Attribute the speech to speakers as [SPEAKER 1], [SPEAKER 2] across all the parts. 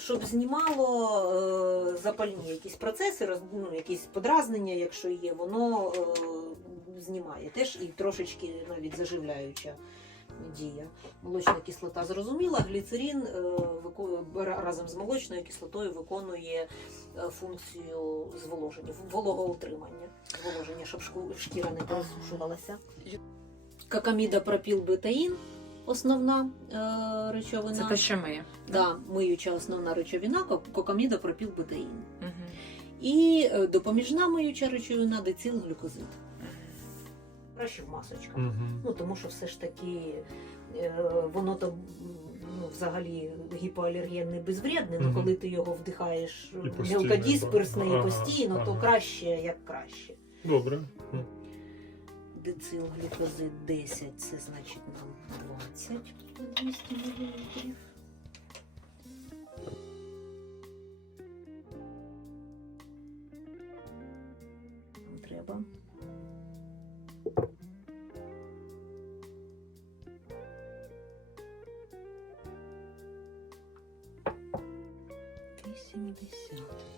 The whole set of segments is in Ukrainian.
[SPEAKER 1] щоб знімало е, запальні якісь процеси, ну, якісь подразнення, якщо є, воно е, знімає. Теж і трошечки навіть заживляюча дія. Молочна кислота зрозуміла, гліцерин е, разом з молочною кислотою виконує функцію зволоження, вологоутримання, зволоження, щоб шкіра не пересушувалася. Какаміда пропілбетаїн основна е, речовина.
[SPEAKER 2] Це те, що ми.
[SPEAKER 1] Да, миюча основна речовина, ко- кокаміда пропілбетаїн.
[SPEAKER 2] Угу.
[SPEAKER 1] І е, допоміжна миюча речовина децилглюкозид. Краще в масочках.
[SPEAKER 3] Угу.
[SPEAKER 1] Ну, тому що все ж таки е, воно то ну, взагалі гіпоалергенне безвредне, але
[SPEAKER 3] Мгм.
[SPEAKER 1] коли ти його вдихаєш
[SPEAKER 3] І постійно, Ага,
[SPEAKER 1] постійно, то
[SPEAKER 3] ага.
[SPEAKER 1] краще як краще.
[SPEAKER 3] Добре.
[SPEAKER 1] Децилглюкозид 10, це значить нам 20 на 200 мл. Нам треба. Вісімдесят.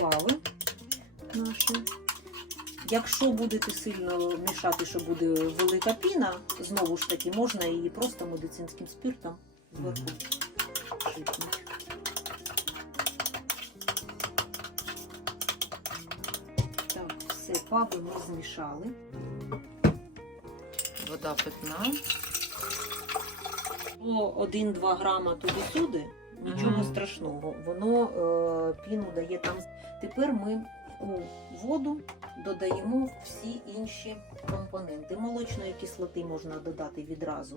[SPEAKER 1] Пави наші. Якщо будете сильно мішати, що буде велика піна, знову ж таки, можна її просто медицинським спиртом зверху шипнути. Так, все, пави ми змішали.
[SPEAKER 2] Вода питна.
[SPEAKER 1] По 1-2 грама туди-сюди, нічого страшного. Воно е, піну дає там. Тепер ми у воду додаємо всі інші компоненти. Молочної кислоти можна додати відразу,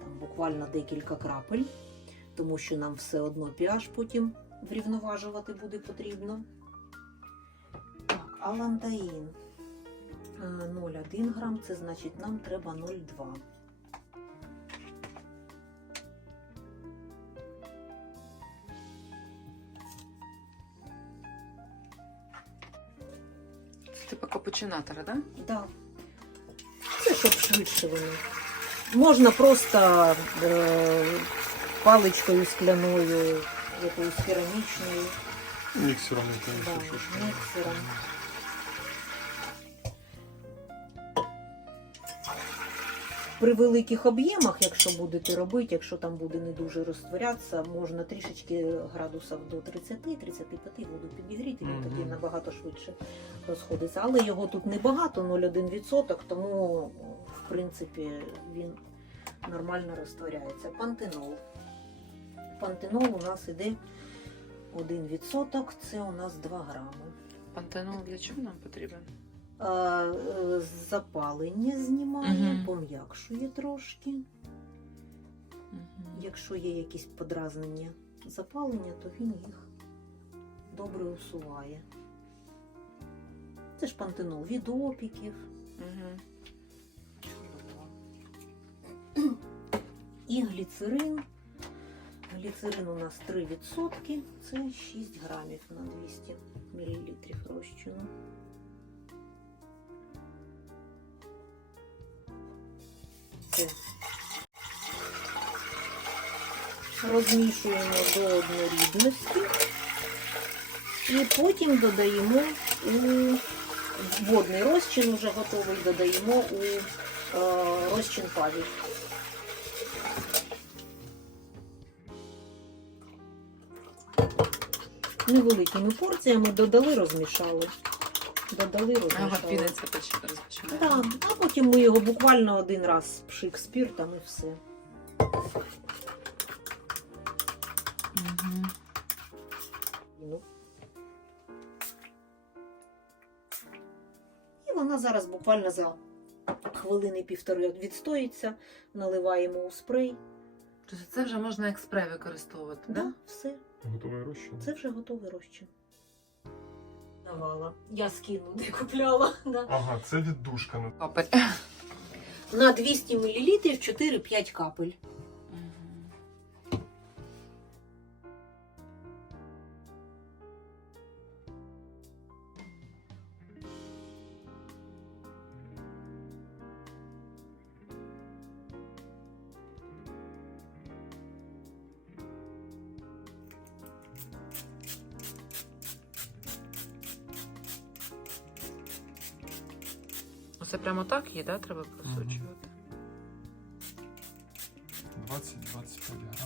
[SPEAKER 1] там буквально декілька крапель, тому що нам все одно pH потім врівноважувати буде потрібно. Так, аландаїн е, 0,1 грам, це значить нам треба 0,2.
[SPEAKER 2] Типу капучинатора, так?
[SPEAKER 1] Да. Це щоб швидше воно. Можна просто е, паличкою скляною, якоюсь керамічною,
[SPEAKER 3] Міксером
[SPEAKER 1] да,
[SPEAKER 3] якимось. якщо
[SPEAKER 1] міксером. При великих об'ємах, якщо будете робити, якщо там буде не дуже розтворятися, можна трішечки градусів до 30-35 воду підігріти, він тоді набагато швидше розходиться. Але його тут небагато, 0,1%, тому в принципі він нормально розтворяється. Пантенол. Пантенол у нас іде 1%, це у нас 2 грами.
[SPEAKER 2] Пантенол для чого нам потрібен?
[SPEAKER 1] Е, Запалення знімає,
[SPEAKER 2] Мгм.
[SPEAKER 1] пом'якшує трошки.
[SPEAKER 2] Угу.
[SPEAKER 1] Якщо є якісь подразнення запалення, то він їх добре усуває. Це ж пантенол від опіків.
[SPEAKER 2] Угу.
[SPEAKER 1] І гліцерин. Гліцерин у нас 3%, це 6 грамів на 200 мл розчину. Це. Розмішуємо до однорідності і потім додаємо у водний розчин, уже готовий, додаємо у е, розчин павів. невеликими порціями додали, розмішали. Додали,
[SPEAKER 2] Ага,
[SPEAKER 1] розмішали.
[SPEAKER 2] починає розпочинає.
[SPEAKER 1] Да, а потім ми його буквально один раз пшик спіртом і все.
[SPEAKER 2] Угу.
[SPEAKER 1] Ну. І вона зараз буквально за хвилини півтори відстоїться, наливаємо у спрей.
[SPEAKER 2] Тобто це вже можна як спрей використовувати, так?
[SPEAKER 1] Да, все,
[SPEAKER 3] Готовий розчин.
[SPEAKER 1] це вже готовий розчин. Давала. Я скину, де купляла. Да.
[SPEAKER 3] Ага, це віддушка. на-
[SPEAKER 2] Капель.
[SPEAKER 1] На 200 мл 4-5 капель.
[SPEAKER 2] Це прямо так її, да, треба просочувати?
[SPEAKER 3] 20-25 грамів.